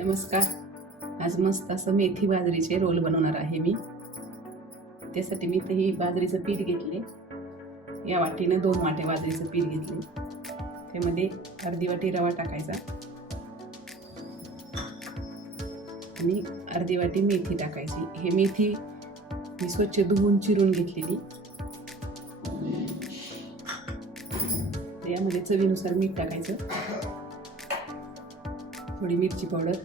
नमस्कार. आज मस्त असं मेथी बाजरीचे रोल बनवणार आहे मी. त्यासाठी मी ही बाजरीचं पीठ घेतले. या वाटीने 2 वाटे बाजरीचं पीठ घेतले. त्यामध्ये अर्धी वाटी रवा टाकायचा आणि अर्धी वाटी मेथी टाकायची. हे मेथी मी स्वच्छ धुवून चिरून घेतलेली. यामध्ये चवीनुसार मीठ टाकायचं, थोडी मिरची पावडर,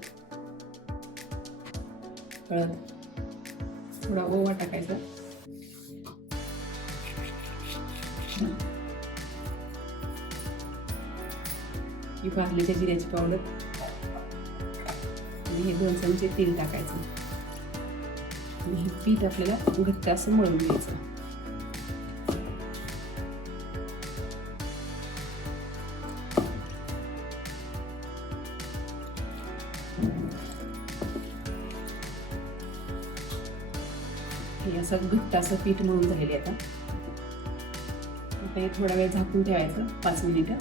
हळद, थोडा ओवा टाकायचा, ही भाजलेल्या जिऱ्याची पावडर आणि हे 2 चमचे तेल टाकायचं. आणि हे पीठ आपल्याला घट्ट असं मळून घ्यायचं. हे असं घट्ट असं पीठ मळून झालेले. आता हे थोडा वेळ झाकून ठेवायचं, 5 मिनिटं.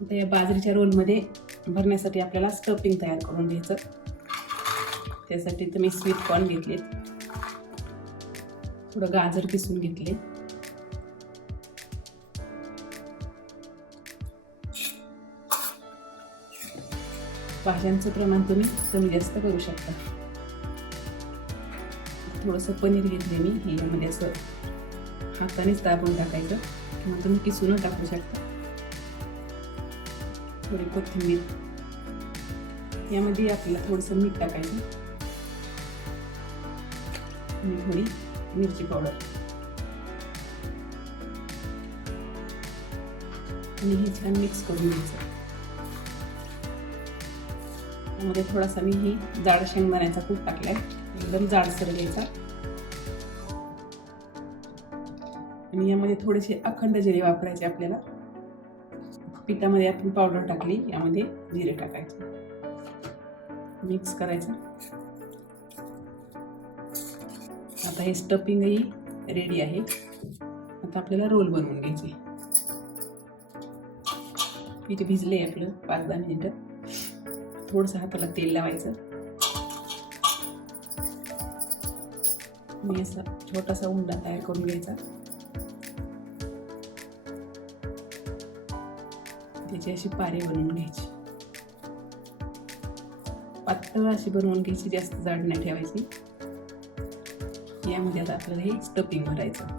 आता या बाजरीच्या रोलमध्ये भरण्यासाठी आपल्याला स्टफिंग तयार करून घ्यायचं. त्यासाठी मी स्वीट कॉर्न घेतले, थोडं गाजर किसून घेतले, भाज्यांचं प्रमाण तुम्ही कमी जास्त करू शकता. थोडंसं पनीर घेतले मी. हे यामध्ये असं हातानेच दाबून टाकायचं किंवा तुम्ही किसून टाकू शकता. थोडी कोथिंबीर, यामध्ये आपल्याला थोडंसं मीठ टाकायचं आणि थोडी मिरची पावडर आणि हे छान मिक्स करून घ्यायचं. त्यामध्ये थोडासा मी ही जाड शेंगदाण्याचा कूट टाकलाय, एकदम जाडसर घ्यायचा. आणि यामध्ये थोडेसे अखंड जिरे वापरायचे आपल्याला. पिठामध्ये आपण पावडर टाकली, यामध्ये जिरे टाकायचे, मिक्स करायचं. आता हे स्टफिंगही रेडी आहे. आता आपल्याला रोल बनवून घ्यायचे. पीठ भिजले आपलं 5-10 मिनिटं. थोडंसं हाताला तेल लावायचं. मी असा छोटासा उंडा तयार करून घ्यायचा. त्याची अशी पारे बनवून घ्यायची, पातळ अशी बनवून घ्यायची, जास्त जाड नाही ठेवायची. यामध्ये आता आपल्याला हे स्टफिंग भरायचं.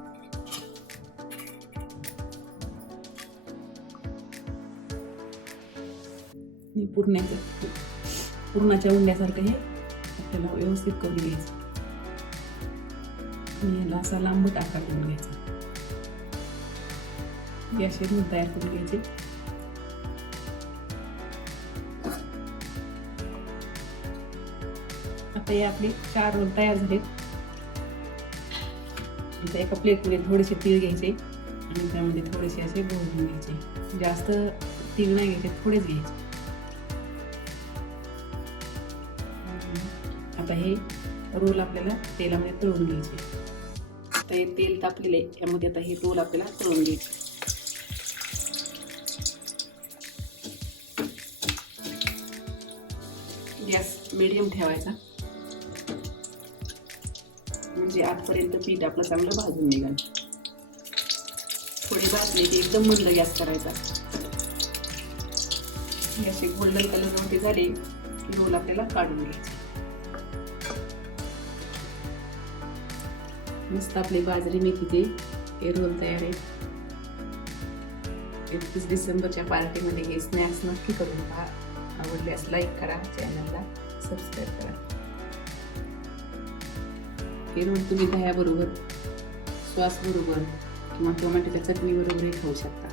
पुरणाच्या उंड्यासारखं हे आपल्याला व्यवस्थित करून घ्यायचं. याला असा लांबट आकार करून घ्यायचा. असे रोल तयार करून घ्यायचे. आता हे आपले 4 रोल तयार झालेत. आता एका प्लेटमध्ये थोडेसे तीळ घ्यायचे आणि त्यामध्ये थोडेसे असे भरून घ्यायचे. जास्त तीळ नाही घ्यायचे, थोडेच घ्यायचे. आता हे रोल आपल्याला तेलामध्ये तळून घ्यायचे. आता हे तेल तापलेले, यामध्ये आता हे रोल आपल्याला तळून घ्यायचे. गॅस मीडियम ठेवायचा, म्हणजे आतपर्यंत पीठ आपलं चांगलं भाजून निघाल. थोडे भाजले की एकदम मंद गॅस करायचा. असे गोल्डन कलर मध्ये झाले की रोल आपल्याला काढून घ्यायचे. मस्त आपले बाजरी मेथीचे हे रोल तयार आहेत. 31 डिसेंबरच्या पार्टीमध्ये हे स्नॅक्स नक्की करून पहा. आवडल्यास लाईक करा, चॅनलला सबस्क्राईब करा. हे रोल तुम्ही दह्याबरोबर, सॉस बरोबर किंवा टोमॅटोच्या चटणी बरोबरही खाऊ शकता.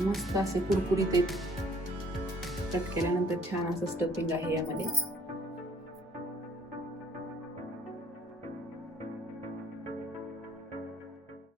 मस्त असे कुरकुरीत कट केल्यानंतर छान असं स्टफिंग आहे यामध्ये.